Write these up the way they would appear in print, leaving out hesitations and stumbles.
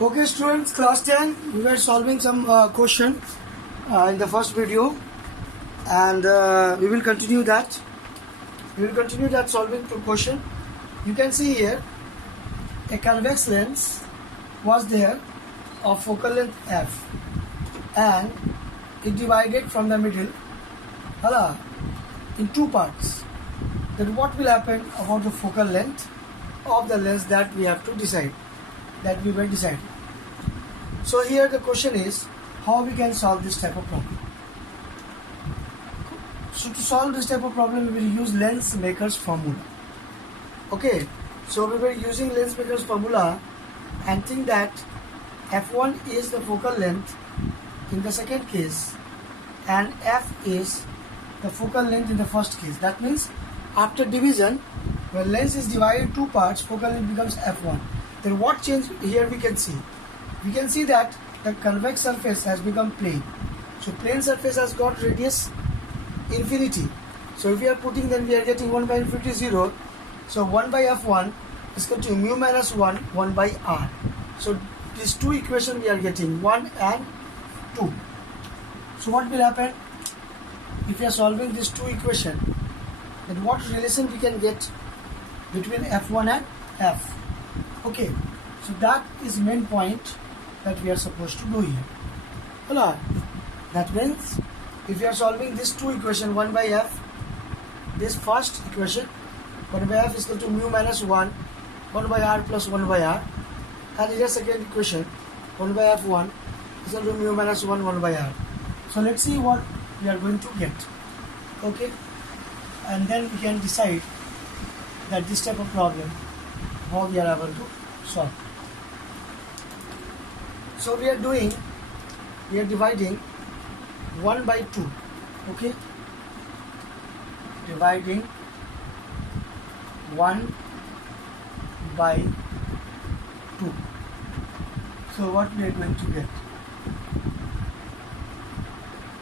Okay students, class 10, we were solving some question in the first video, and we will continue that. Solving two question. You can see here a convex lens was there of focal length f, and it divided from the middle in two parts. Then what will happen about the focal length of the lens that we have to decide, that we will decide. So here the question is how we can solve this type of problem. So to solve this type of problem, we will use Lensmaker's formula. Okay, so we were using Lensmaker's formula and think that f1 is the focal length in the second case and f is the focal length in the first case. That means after division, when lens is divided two parts, focal length becomes f1. Then what change here we can see? We can see that the convex surface has become plane. So plane surface has got radius infinity. So if we are putting, then we are getting 1 by infinity 0. So 1 by f1 is equal to mu minus 1 by r. So these two equations we are getting 1 and 2. So what will happen if we are solving these two equations? Then what relation we can get between f1 and f? Okay, so that is main point that we are supposed to do here. That means if we are solving this two equation 1 by f, this first equation 1 by f is equal to mu minus 1 by r plus 1 by r, and here second equation 1 by f1 is equal to mu minus 1 by r. So let's see what we are going to get. Okay, and then we can decide that this type of problem how we are able to solve. So we are dividing 1 by 2. Okay, dividing 1 by 2. So what we are going to get?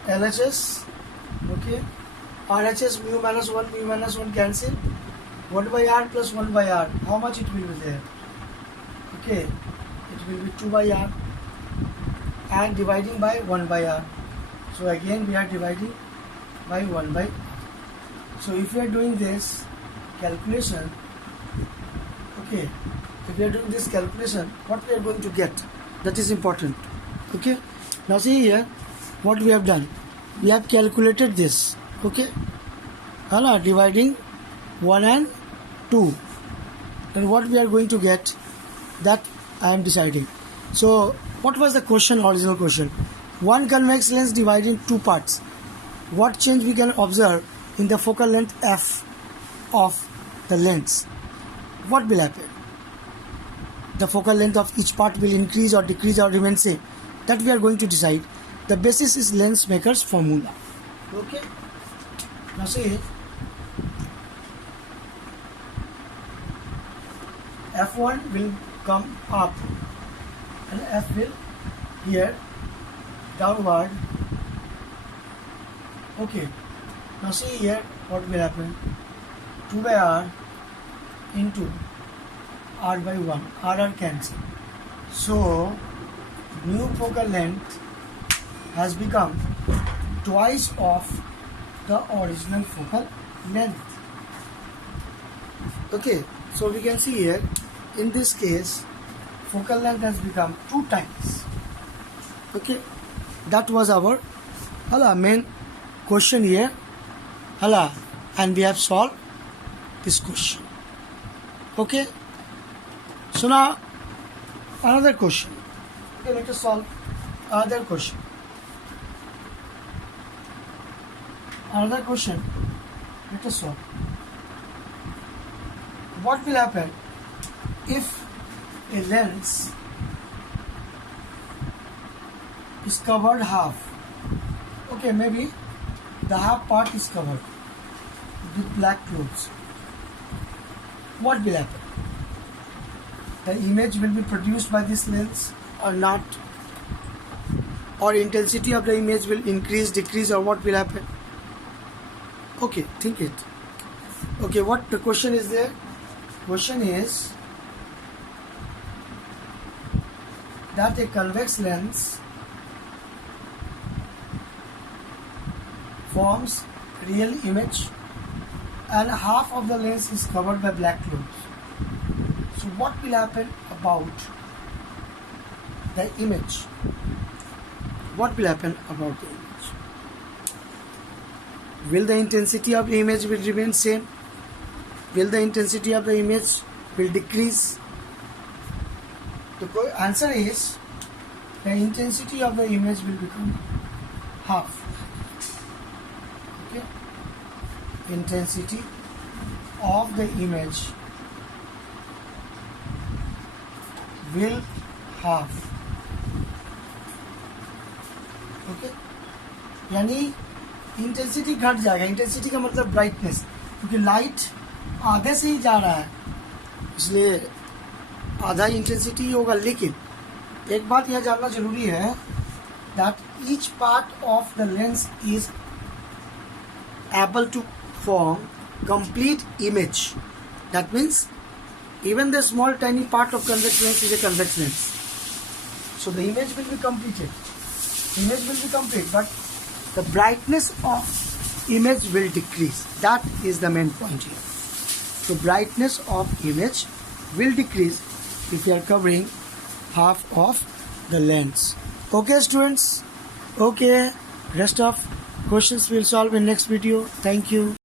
LHS, okay, RHS mu minus 1 cancel. 1 by r plus 1 by r, how much it will be there? Okay, it will be 2 by r and dividing by 1 by r. So again we are dividing by 1 by r. So if we are doing this calculation, okay, if we are doing this calculation, what we are going to get? That is important. Okay, now see here what we have done. We have calculated this. Okay, dividing 1 and 2. Then what we are going to get, that I am deciding. So what was the question, original question? One convex lens dividing two parts. What change we can observe in the focal length f of the lens? What will happen? The focal length of each part will increase or decrease or remain same. That we are going to decide. The basis is Lensmaker's formula. Okay. Now see, f1 will come up and f will here downward. Okay, now see here what will happen. 2 by r into r by 1, r cancel. So new focal length has become twice of the original focal length. Okay, so we can see here in this case focal length has become 2 times. Okay, that was our main question here, and we have solved this question. Okay, so now another question. Okay, let us solve another question. Let us solve. What will happen if a lens is covered half? Okay, maybe the half part is covered with black clothes. What will happen? The image will be produced by this lens or not? Or intensity of the image will increase, decrease, or what will happen? Okay, think it. Okay, what the question is there? Question is that a convex lens forms real image and half of the lens is covered by black clouds. So what will happen about the image? What will happen about the image? Will the intensity of the image will remain same? Will the intensity of the image will decrease? The answer is the intensity of the image will become half. Okay? Intensity of the image will half. Okay यानी intensity घट जाएगा. Intensity का मतलब brightness, क्योंकि light आधे से ही जा रहा है इसलिए आधा इंटेंसिटी होगा. लेकिन एक बात यह जानना जरूरी है that each part of the lens is able to form complete image. That means even the small tiny part of convex lens is a convex lens. So the image will be completed. Image will be complete, but the brightness of image will decrease. That is the main point here. So brightness of image will decrease if you are covering half of the lens. Okay students? Okay. Rest of questions we'll solve in next video. Thank you.